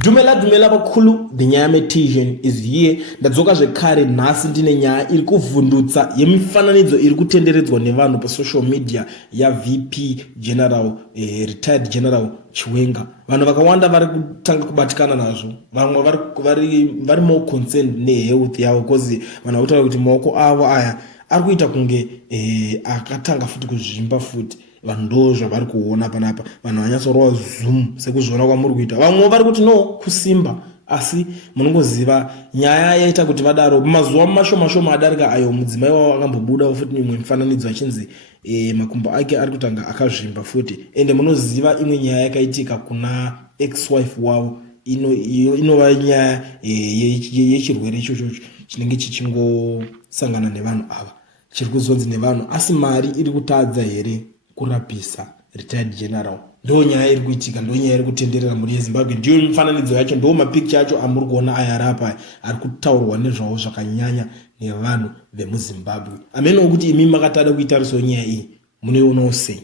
Dumela bakulu, the Nyame Tijan is here. Ndadzoka zvekare nhasi ndine nyaya iri kuvhundutsa yemifananidzo iri kutenderedzwa nevanhu pasocial media yaVP General retired General Chiwenga. Vanhu vakawanda vari kutanga kubatikana nazvo. Vamwe vari more concerned nehealth yavo because vanhu vakutaura kuti maoko avo aya ari kuita kunge akatanga futi kuzvimba futi. Vanhu ndo zvavari kuona panapa. Vanhu vanyatsorova zoom sekuzviona kwamuri kuita. Vamwe vari kuti no kusimba, asi munongoziva nyaya yaita kuti vadaro mazuva mashoma adarika ayo mudzimai wavo akambobuda futi imwe mifananidzo achinzi makumbo ake ari kutanga akazvimba futi. Ende munoziva imwe nyaya yakaitika kuna ex-wife wavo inova nyaya yechirwere ichocho chinenge chichingosangana nevanhu ava, chiri kuzonzi nevanhu, asi mari iri kutadza here kurapisa retired general. Ndo nyaya iri kuitika, ndo nyaya iri kutenderera muri yeZimbabwe. Ndiyo mifananidzo yacho, ndo mapicture acho amuri kuona aya rapa ari kutaurwa nezvavo zvakanyanya nevanhu vemuZimbabwe. Ameno kuti imi makatada kuitarisawo nyaya iyi, munoionawo sei?